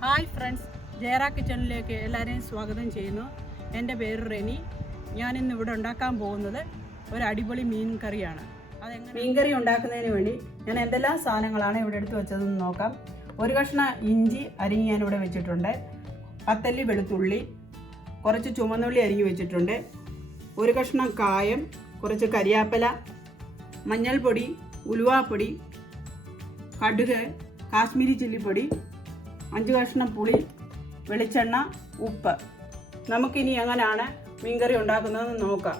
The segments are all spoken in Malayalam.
ഹായ് ഫ്രണ്ട്സ്, ജയറ കിച്ചണിലേക്ക് എല്ലാവരെയും സ്വാഗതം ചെയ്യുന്നു. എൻ്റെ പേര് റെനി. ഞാനിന്ന് ഇവിടെ ഉണ്ടാക്കാൻ പോകുന്നത് ഒരു അടിപൊളി മീൻ കറിയാണ്. മീൻ കറി ഉണ്ടാക്കുന്നതിന് വേണ്ടി ഞാൻ എന്തെല്ലാം സാധനങ്ങളാണ് ഇവിടെ എടുത്ത് വെച്ചതെന്ന് നോക്കാം. ഒരു കഷ്ണം ഇഞ്ചി അരിഞ്ഞ് ഞാനിവിടെ വെച്ചിട്ടുണ്ട്. 10 അല്ലി വെളുത്തുള്ളി, കുറച്ച് ചുവന്നുള്ളി അരിഞ്ഞ് വെച്ചിട്ടുണ്ട്. ഒരു കഷ്ണം കായം, കുറച്ച് കരിയാപ്പല, മഞ്ഞൾപ്പൊടി, ഉലുവാപ്പൊടി, കടുക്, കാശ്മീരി ചില്ലിപ്പൊടി, 5 കഷ്ണം പുളി, വെളിച്ചെണ്ണ, ഉപ്പ്. നമുക്കിനി എങ്ങനെയാണ് മീൻകറി ഉണ്ടാക്കുന്നതെന്ന് നോക്കാം.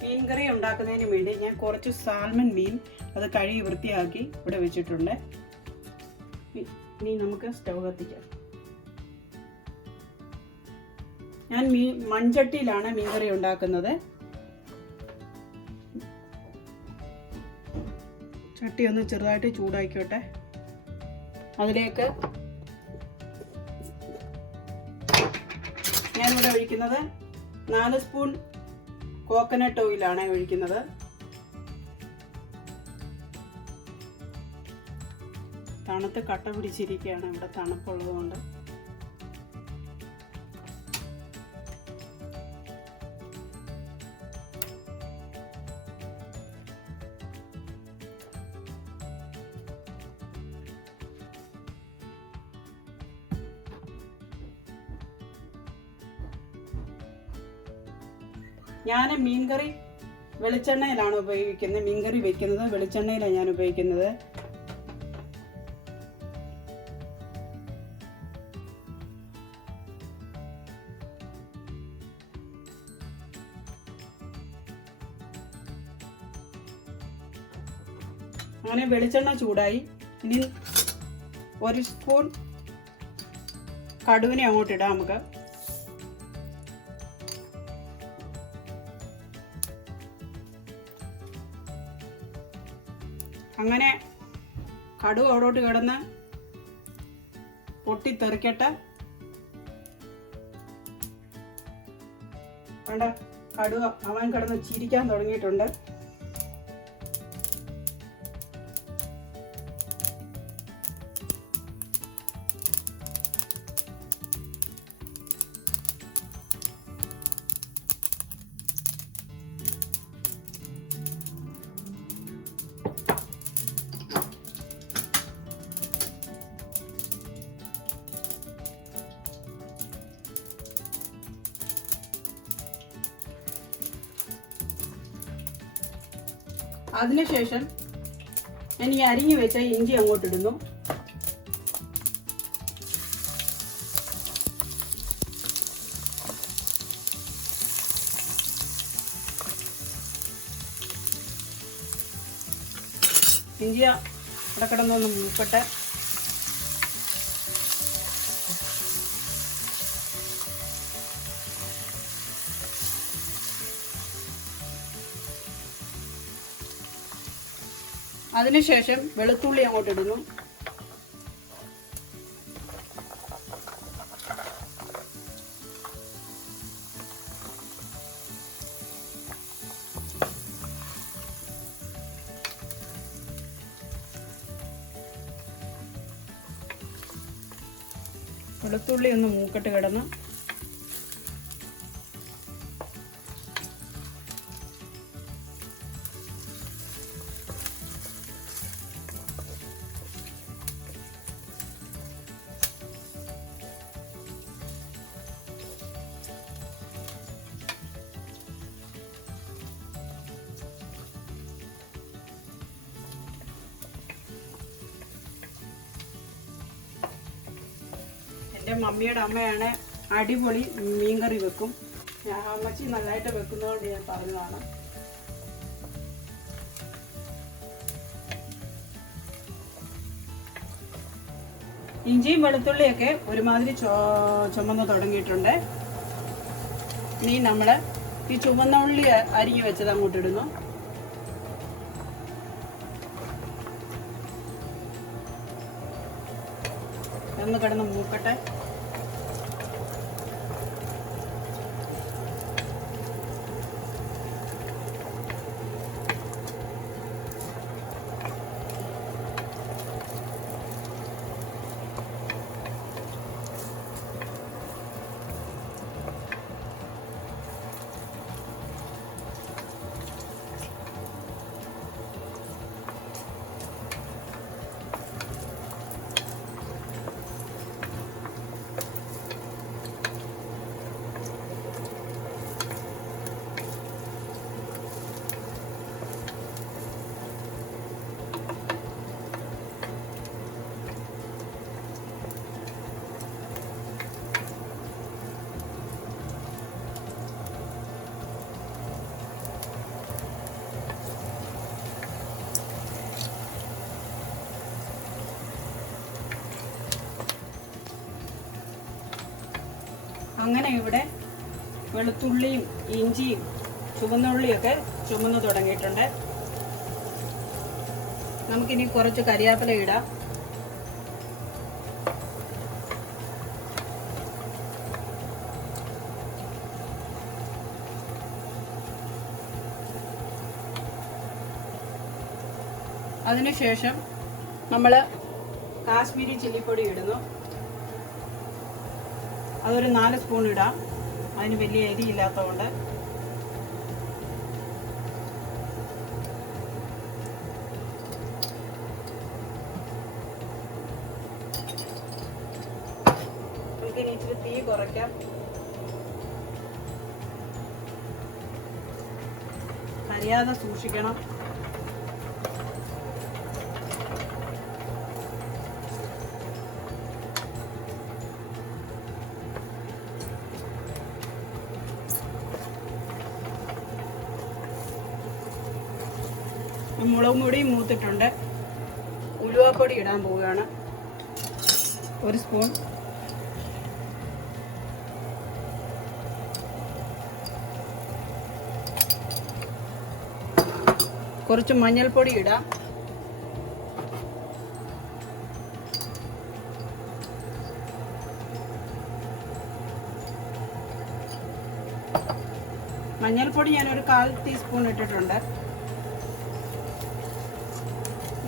മീൻകറി ഉണ്ടാക്കുന്നതിന് വേണ്ടി ഞാൻ കുറച്ച് സാൽമൺ മീൻ അത് കഴുകി വൃത്തിയാക്കി ഇവിടെ വെച്ചിട്ടുണ്ട്. ഇനി നമുക്ക് സ്റ്റൗ കത്തിക്കാം. ഞാൻ മൺചട്ടിയിലാണ് മീൻകറി ഉണ്ടാക്കുന്നത്. ചട്ടി ഒന്ന് ചെറുതായിട്ട് ചൂടാക്കിയോട്ടെ. അതിലേക്ക് ഞാനിവിടെ ഒഴിക്കുന്നത് 4 സ്പൂൺ കോക്കനട്ട് ഓയിലാണ് ഒഴിക്കുന്നത്. തണുത്ത് കട്ട പിടിച്ചിരിക്കുകയാണ്, ഇവിടെ തണുപ്പുള്ളത് കൊണ്ട്. ഞാൻ മീൻകറി വെളിച്ചെണ്ണയിലാണ് ഉപയോഗിക്കുന്നത്. മീൻകറി വെക്കുന്നത് വെളിച്ചെണ്ണയിലാണ് ഞാൻ ഉപയോഗിക്കുന്നത്. അങ്ങനെ വെളിച്ചെണ്ണ ചൂടായി. ഇനി 1 സ്പൂൺ കടുവിനെ അങ്ങോട്ടിടാം നമുക്ക്. അങ്ങനെ കടുക് അവിടോട്ട് കിടന്ന് പൊട്ടിത്തെറിക്കട്ടെ. വേണ്ട, കടുക് അവൻ കിടന്ന് ചിരിക്കാൻ തുടങ്ങിയിട്ടുണ്ട്. അതിനുശേഷം ഞാൻ ഈ അരിഞ്ഞു വെച്ച ഇഞ്ചി അങ്ങോട്ടിടുന്നു. ഇഞ്ചി അവിടെ കിടന്നൊന്ന് മൂക്കട്ടെ. അതിനുശേഷം വെളുത്തുള്ളി അങ്ങോട്ട് ഇടുന്നു. വെളുത്തുള്ളി ഒന്ന് മൂക്കട്ട് കിടന്ന് എൻ്റെ മമ്മിയുടെ അമ്മയാണ് അടിപൊളി മീൻകറി വെക്കും. അമ്മച്ചി നന്നായിട്ട് വെക്കുന്നതുകൊണ്ട് ഞാൻ പറഞ്ഞതാണ്. ഇഞ്ചിയും വെളുത്തുള്ളിയൊക്കെ ഒരുമാതിരി ചുമന്ന് തുടങ്ങിയിട്ടുണ്ട്. ഇനി നമ്മൾ ഈ ചുവന്ന ഉള്ളി അരിഞ്ഞു വെച്ചത് അങ്ങോട്ട് ഇടുന്നു. ഒന്ന് കിടന്ന് മൂക്കട്ടെ. അങ്ങനെ ഇവിടെ വെളുത്തുള്ളിയും ഇഞ്ചിയും ചുവന്നുള്ളിയൊക്കെ ചുമന്ന് തുടങ്ങിയിട്ടുണ്ട്. നമുക്കിനി കുറച്ച് കരിയാപ്പില ഇടാം. അതിനുശേഷം നമ്മൾ കാശ്മീരി ചില്ലിപ്പൊടി ഇടുന്നു. അതൊരു 4 സ്പൂൺ ഇടാം, അതിന് വലിയ എരിയില്ലാത്തതുകൊണ്ട്. നമുക്കിനി ഇച്ചിരി തീ കുറയ്ക്കാം. കരിയാതെ സൂക്ഷിക്കണം. മുളക് പൊടിയും മൂത്തിട്ടുണ്ട്. ഉലുവാപ്പൊടി ഇടാൻ പോവുകയാണ്. 1 സ്പൂൺ. കുറച്ച് മഞ്ഞൾപ്പൊടി ഇടാം. മഞ്ഞൾപ്പൊടി ഞാനൊരു 1/4 ടീസ്പൂൺ ഇട്ടിട്ടുണ്ട്.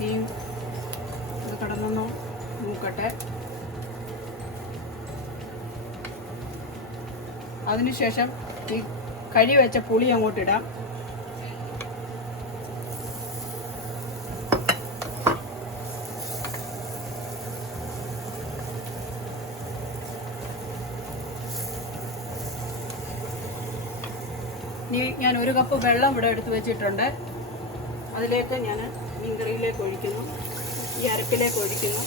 ഇത് കിടന്നൊന്ന് മൂക്കട്ടെ. അതിനുശേഷം ഈ കഴുകി വെച്ച പുളി അങ്ങോട്ട് ഇടാം. ഇനി ഞാൻ 1 കപ്പ് വെള്ളം ഇവിടെ എടുത്ത് വെച്ചിട്ടുണ്ട്. അതിലേക്ക് ഞാൻ മീൻകറിയിലേക്ക് ഒഴിക്കുന്നു, ഈ അരപ്പിലേക്ക് ഒഴിക്കുന്നു.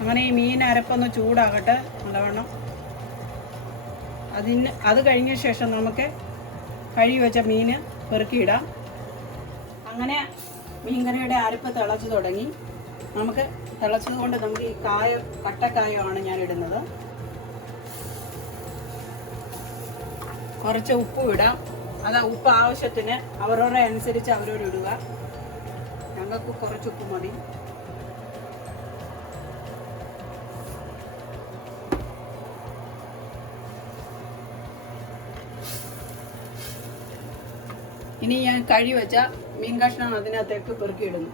അങ്ങനെ ഈ മീൻ അരപ്പൊന്ന് ചൂടാകട്ടെ നല്ലവണ്ണം. അത് കഴിഞ്ഞ ശേഷം നമുക്ക് കഴുകി വെച്ച മീൻ പെറുക്കിയിടാം. അങ്ങനെ മീൻകറിയുടെ അരപ്പ് തിളച്ച് തുടങ്ങി. നമുക്ക് തിളച്ചത് കൊണ്ട് നമുക്ക് ഈ കട്ടക്കായമാണ് ഞാൻ ഇടുന്നത്. കുറച്ച് ഉപ്പും ഇടാം. അത് ഉപ്പ് ആവശ്യത്തിന് അവരവരുടെ അനുസരിച്ച് അവരോട് ഇടുക. ഞങ്ങൾക്ക് കുറച്ച് ഉപ്പ് മതി. ഇനി ഞാൻ കഴുകി വെച്ച മീൻ കഷ്ണം അതിനകത്തേക്ക് പെറുക്കിയിടുന്നു.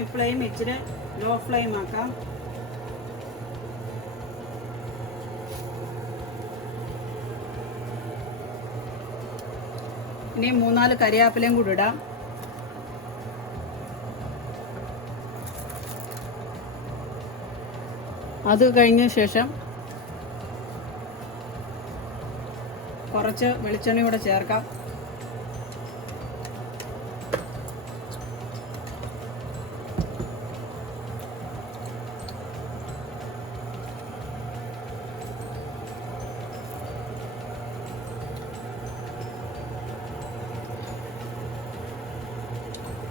ഈ ഫ്ലെയിം ഇച്ചിരി ലോ ഫ്ലെയിം ആക്കാം. ഇനി 3-4 കരിയാപ്പിലയും കൂടി ഇടാം. അത് കഴിഞ്ഞ ശേഷം കുറച്ച് വെളിച്ചെണ്ണ കൂടെ ചേർക്കാം.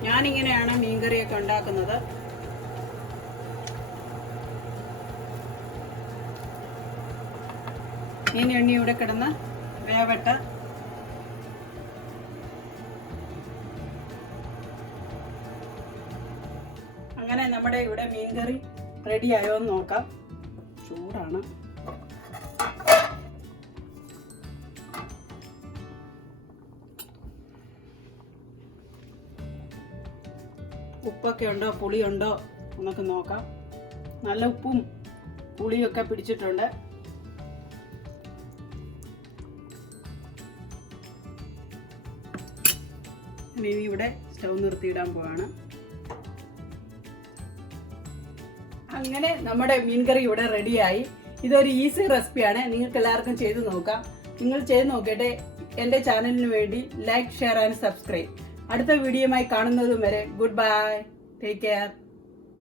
ഞാനിങ്ങനെയാണ് മീൻകറിയൊക്കെ ഉണ്ടാക്കുന്നത്. മീൻ എണ്ണി ഇവിടെ കിടന്ന് വേവട്ടെ. അങ്ങനെ നമ്മുടെ ഇവിടെ മീൻകറി റെഡി ആയോ എന്ന് നോക്കാം. ചൂടാണ്. ഉപ്പൊക്കെ ഉണ്ടോ പുളിയുണ്ടോ എന്നൊക്കെ നോക്കാം. നല്ല ഉപ്പും പുളിയൊക്കെ പിടിച്ചിട്ടുണ്ട്. ഇനി ഇവിടെ സ്റ്റൗ നിർത്തിയിടാൻ പോവാണ്. അങ്ങനെ നമ്മുടെ മീൻകറി ഇവിടെ റെഡിയായി. ഇതൊരു ഈസി റെസിപ്പിയാണ്. നിങ്ങൾക്ക് എല്ലാവർക്കും ചെയ്ത് നോക്കാം. നിങ്ങൾ ചെയ്ത് നോക്കിയിട്ട് എൻ്റെ ചാനലിന് വേണ്ടി ലൈക്ക്, ഷെയർ ആൻഡ് സബ്സ്ക്രൈബ്. അടുത്ത വീഡിയോയുമായി കാണുന്നതും വരെ ഗുഡ് ബൈ, ടേക്ക് കെയർ.